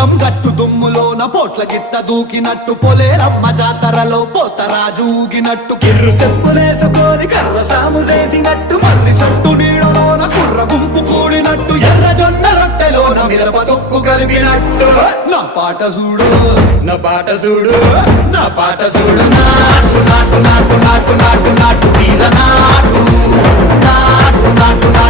పొలం గట్టు దుమ్ములోన పోట్ల గిట్ట దూకినట్టు పొలేరమ్మ జాతరలో పోతరాజు ఊగినట్టు కిర్రు చెప్పులేసుకొని కర్ర సాము చేసినట్టు మర్రి సొట్టు నీడలోన కుర్ర గుంపు కూడినట్టు ఎర్ర జొన్న రొట్టెలోన మిరప తొక్కు కలిపినట్టు నా పాట చూడు నా పాట చూడు నా పాట చూడు నాటు నాటు నాటు నాటు నాటు నాటు తీర నాటు నాటు నాటు నాటు